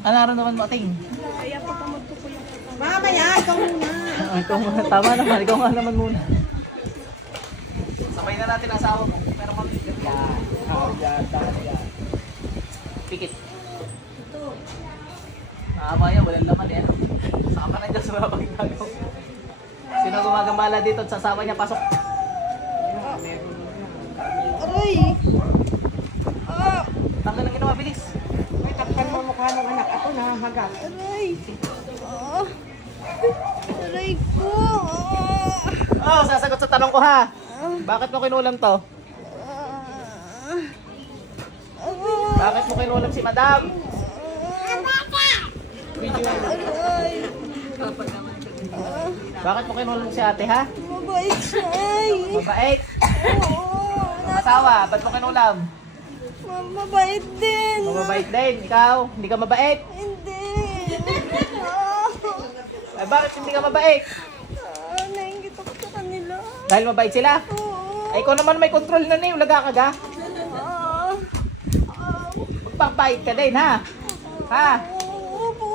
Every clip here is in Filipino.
Ano naman mo, ating? Kaya patamad ko lang. Mamaya, ikaw muna. Ikaw muna. Tama naman. Ikaw nga naman muna. Sabay na natin ang asawa mo. Pero mabigyan. Yan. Yan. Pikit. Ito. Maya, walang laman yan. Saka pa na dyan sa mga pagkagaw. Sino gumagambala dito at sasama niya? Pasok. Aray! Tanggal ang ginawa, bilis. May takpan mo mukha ng anak. Ako nahahagat. Aray! Aray ko! Oh, sasagot sa tanong ko ha. Bakit mo kinulam to? Bakit mo kinulam si madam? Aray! Bakit mo kinulam si ate ha? Mabait siya ay! Mabait. Oo! Asawa, ba't mo kinulam? Mabait din! Mabait din. Ikaw, hindi ka mabait. Hindi! Ay, bakit hindi ka mabait? Nainggit ako sa kanila. Dahil mabait sila? Oo! Ay, ikaw naman may control na niyo. Laga ka ga? Ah! Magpapait ka din ha? Ha? Opo!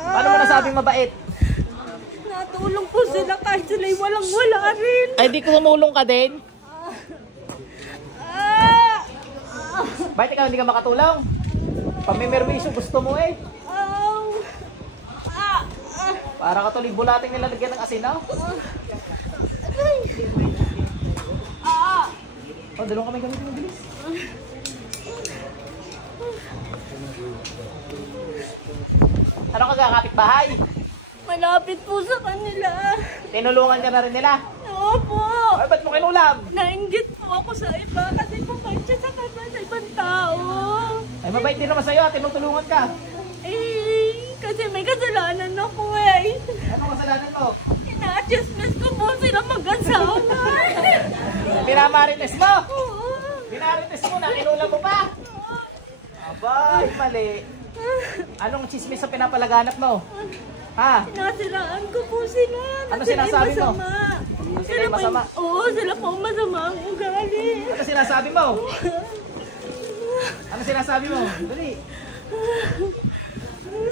Paano mo nasabing mabait? Natulong po sila kahit sila'y walang-wala rin. Ay, di ko tumulong ka din. Bakit ikaw hindi ka makatulong? Pamimermiso gusto mo eh. Para ka tuloy bulating nilalagyan ng asin, oh. Oh, dalawang kami gamitin ng bilis. Ano ka kakapit bahay? Malapit po sa kanila. Tinulungan ka na rin nila. Opo. Ay, ba't mo kinulam? Nainggit po ako sa iba kasi mabait siya sa kanila sa ibang tao. Ay, mabait din naman sa'yo at tinutulungan ka. Eh, kasi may kasalanan ako eh. Ano kasalanan mo? Ina-adjustment ko po sila mag-asawa. Pinamarites mo? Oo. Pinamarites mo na, kinulam mo pa? Abay, mali. Anong chismis sa pinapalaganap mo? Ha? Sinasiraan ko po sila. Ano sinasabi mo? Sila yung masama? Oo, sila po masama ang ugali. Ano sinasabi mo? Ano sinasabi mo? Dali.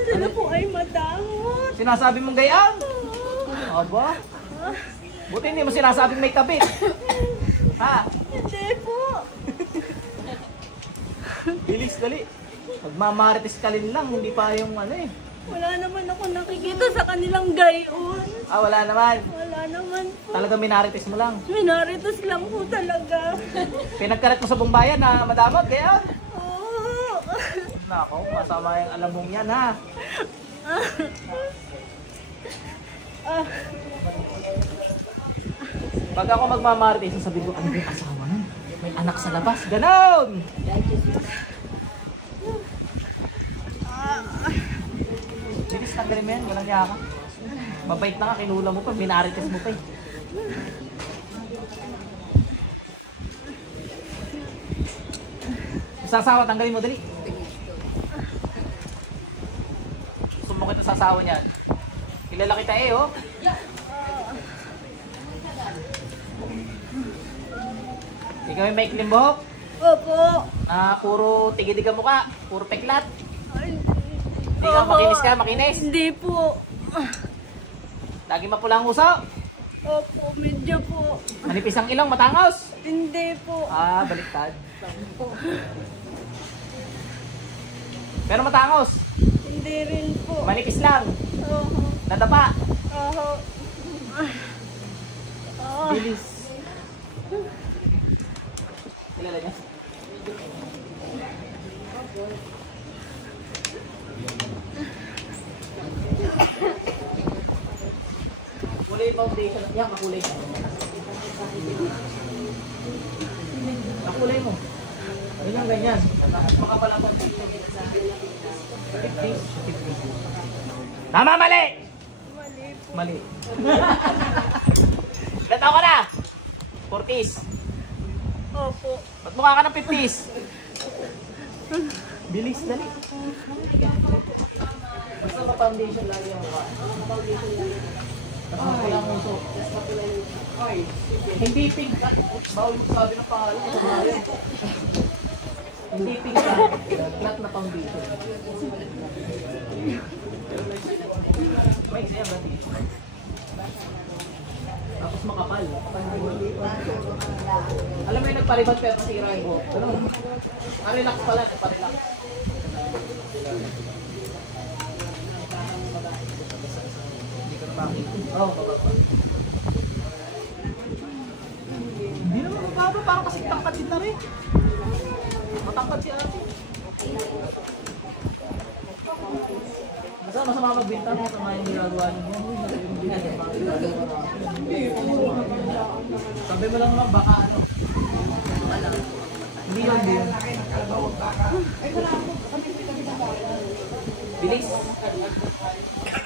Sila po ay madangot. Sinasabi mong gayaan? Aba? Buti hindi mo sinasabing may kabit. Ha? Hindi po. Bilis, dali. Magmamarites ka rin lang, hindi pa yung ano eh. Wala naman ako nakikita sa kanilang gayon. Ah, wala naman. Wala naman po. Talaga minarites mo lang. Minaritos lang po talaga. Pinagkarat mo sa buong bayan na madamot, gayaan. Oo. Nako, masama yung alamong yan ha. Pag ako magmamarites, sasabihin ko, ano ba yung asawa nun? May anak sa labas, ganon! Bilis, tanggalin mo yan, walang yaka. Mabait na nga, kinula mo pa, minarites mo pa eh. Sasawa, tanggalin mo, dali. Gusto mo kita sasawa niyan. Kilala kita eh, oh. Ikaw yung may iklim buhok? Opo. Puro tigidiga mukha, puro peklat. Hindi ka Opo. makinis ka, makinis. Hindi po. Lagi mapula ang uso. Opo, medyo po. Manipis ang ilong, matangos. Hindi po. Baliktad. Pero matangos. Hindi rin po. Manipis lang. Oo. Nadapa. Oo. Bilis. Kilala niya? Kulay foundation. Yan, kakulay. Kakulay mo. Ganyan, ganyan. Baka pala foundation. 50. Tama, mali! Mali. Ilan taon ka na? 40s. Opo. Ba't mukha ka ng 50s? Bilis, dali. Basta ma-foundation lagi ang mukha. Basta lang uso. Hindi pink. Bawal mo sabi ng pangalan. Hindi pinggan. Flat na foundation. May siya ba? Tapos makapal. Alam mo yung nagpariban pero pasira yung buhok. Ano? Relax pala. Nagparelax. Hindi ka na bakit. Oo, bababa. Hindi naman mababa. Parang kasi tangkad din na rin. Matangkad si ate. Masama magbinta mo sa mga ginagawa mo. Sabi mo lang naman baka ano. Hindi yun din. Bilis.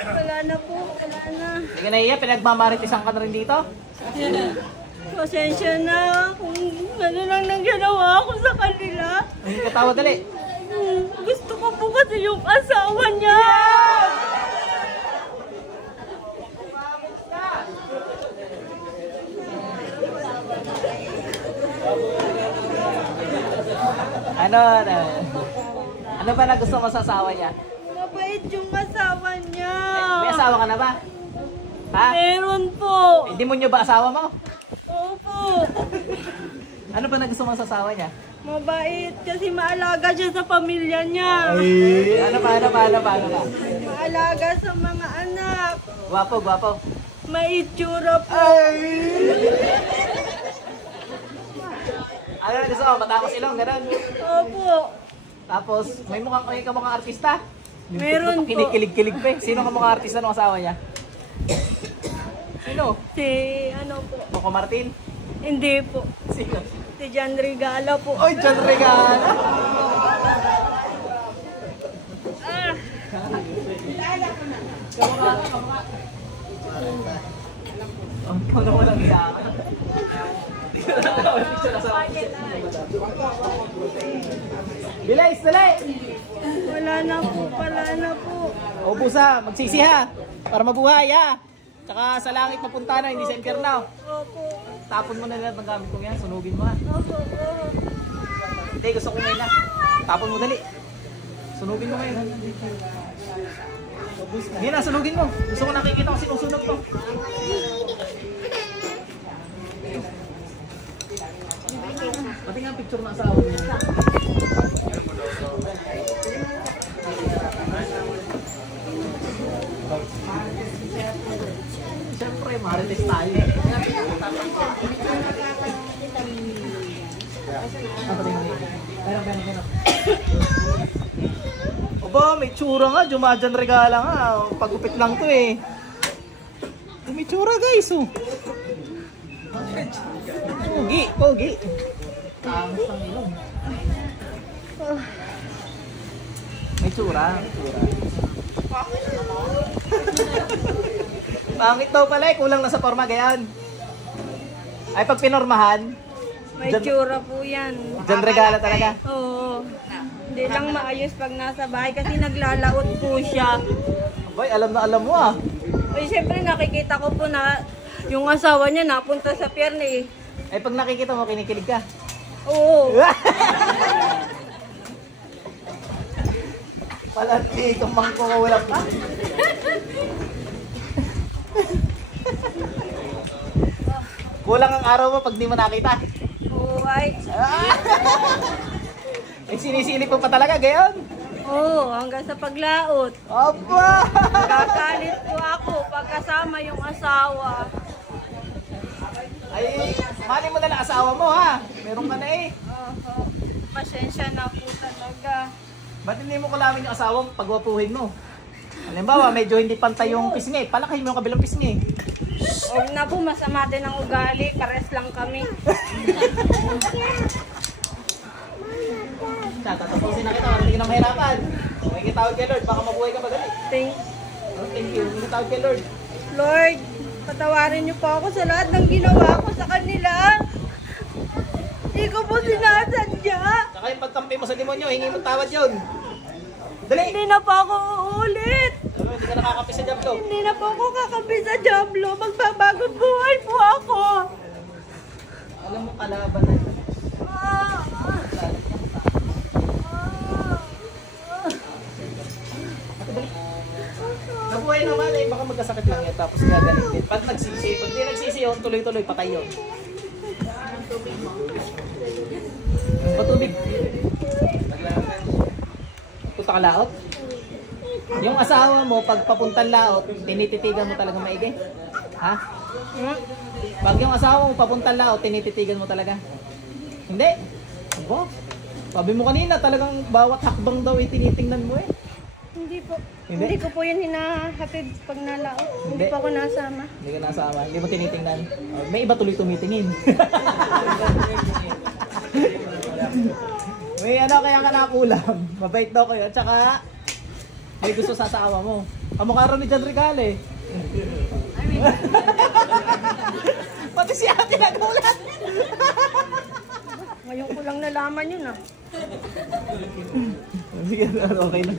Wala na po, wala na. Hindi ka nahiya, pinagmamaritisan ka na rin dito? Pasensya na kung ano lang nang ginawa ko sa kanila. Hindi ka tawa dali. Gusto ko po kasi yung asawa niya. Ano ba na gusto mo sa asawa niya? Mabait yung asawa niya. May asawa ka na ba? Ha? Meron po. Hindi mo nyo ba asawa mo? Opo. Ano ba na gusto mo sa asawa niya? Mabait kasi maalaga siya sa pamilya niya. Ano ba? Maalaga sa mga anak. Gwapo. May itsura po. Ano na gusto mo? Matangos ilong, gano'n? Opo. Tapos, may kamukhang artista? Meron po. Kinikilig-kilig pa eh. Sino kamukhang artista ng asawa niya? Sino? Si ano po? Coco Martin? Hindi po. Sino? Si John Regala po. Oy, John Regal! Ah, Kamukha. Oh, ikaw na walang iya ka. Bilis, dali! wala na po. O busa, magsisi ha. Para mabuhay ha. Tsaka sa langit mapunta na, hindi sa impyerno. Opo. Tapon mo na lahat ng gamit kong yan, sunugin mo ha. Opo. Hindi, gusto ko ngayon na. Tapon mo dali. Sunugin mo ngayon. Hindi na, sunugin mo. Gusto ko nakikita kung sinusunog to. Pati nga picture na asawa niya. Siyempre, marites tayo. Aba, may tsura nga. Jumadyan regala nga. Pagupit lang to eh. May tsura guys oh. Pogi. Tangos ng ilong. May tsura. Pangit daw pala eh. Kulang na sa forma gayan. Ay pag pinormahan, May tsura po yan. dyan regala talaga. Oo. Hindi lang maayos pag nasa bahay kasi naglalaot po siya. Abay, alam na alam mo ah. Ay, siyempre nakikita ko po na yung asawa niya napunta sa pier eh. Ay pag nakikita mo, kinikilig ka. Oo. Palati, kumang kumulap ka. Kulang ang araw mo pag di mo nakita. Oo, ay. Ay sinisilip mo pa talaga, gayon. Oo, hanggang sa paglaot. Aba! Kakalit po ako pagkasama yung asawa. Ay, mali mo na lang asawa mo ha. Meron ka na eh. Oo. Pasensya na po talaga. Ba't hindi mo kulamin yung asawa mo pagwapuhin mo? Halimbawa, medyo hindi pantay yung pisngi. Palakihin mo yung kabilang pisngi. Huwag na po, masama din ang ugali. Pares lang kami. Tatapusin na kita, wala hindi ka na mahirapan. May kitawag kay Lord, baka mabuhay ka madali. Thank Thank you, may kitawag kay Lord. Lord, patawarin niyo po ako sa lahat ng ginawa ko sa kanila. Hindi ko po sinasadya. Saka yung pagkampi mo sa demonyo, hingi mo tawad yun. Dali! Hindi na po ako uulit. Ano, hindi ka nakakapi sa Diablo. Hindi na po ako kakapi sa Diablo. Magbabagong buhay po ako. Alam mo, kalaban na yun. magkasakit lang yan, tapos gagaling din. Pag nagsisi, pag di nagsisi yun, tuloy-tuloy, patay yun. Patubig. Punta ka laot? Yung asawa mo, pag papuntang laot, tinititigan mo talaga maigi? Ha? Pag yung asawa mo papuntang laot, tinititigan mo talaga? Hindi? Abo? Sabi mo kanina, talagang bawat hakbang daw tinitingnan mo eh. Hindi po. Hindi? Hindi ko po yan hinahatid pag nalaot. Hindi Hindi. po ako nasama. Hindi ka nasama, hindi mo tinitingnan. May iba tuloy tumitingin. May ano kaya ka nakulam. Mabait daw kayo. Tsaka, may gusto sa asawa mo. Kamukha rin ni John Regale. Pati si ate nagulat. Ngayon ko lang nalaman yun ah. Sige, okay na.